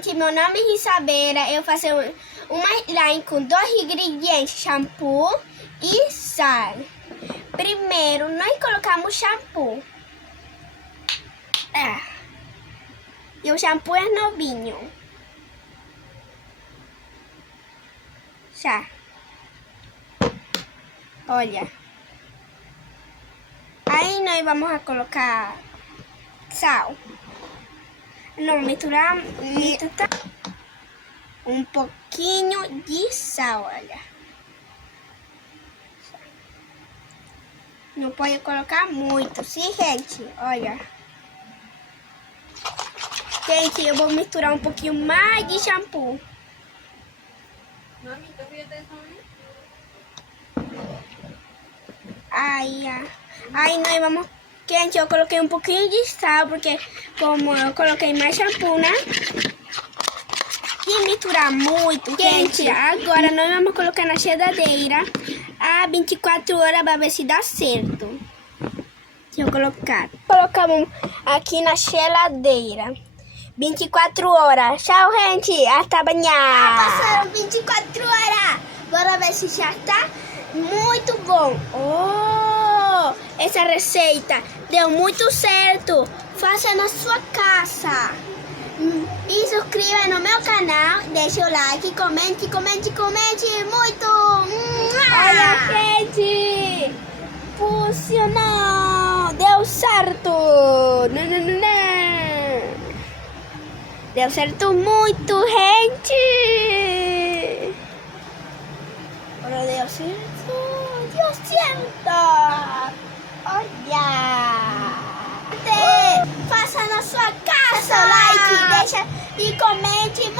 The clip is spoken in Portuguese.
gente, meu nome é Risabeira. Eu faço uma slime com 2 ingredientes, shampoo e sal. Primeiro, nós colocamos shampoo. E o shampoo é novinho. Já. Olha. Aí nós vamos colocar sal. Não, misturar um pouquinho de sal, olha. Não pode colocar muito, sim, gente? Olha. Gente, eu vou misturar um pouquinho mais de shampoo. Aí nós vamos... Gente, eu coloquei um pouquinho de sal, porque como eu coloquei mais shampoo, né? E misturar muito, gente. Agora nós vamos colocar na geladeira a 24 horas para ver se dá certo. Deixa eu colocar. Colocamos aqui na geladeira. 24 horas. Tchau, gente. Até amanhã. Passaram 24 horas. Bora ver se já tá muito bom. Essa receita deu muito certo. Faça na sua casa. E inscreva no meu canal. Deixa o like, comente muito. Olha, gente. Funcionou. Deu certo. Deu certo muito, gente. Agora deu certo. Deu certo. Olha. Faça na sua casa. Like, deixa e comente.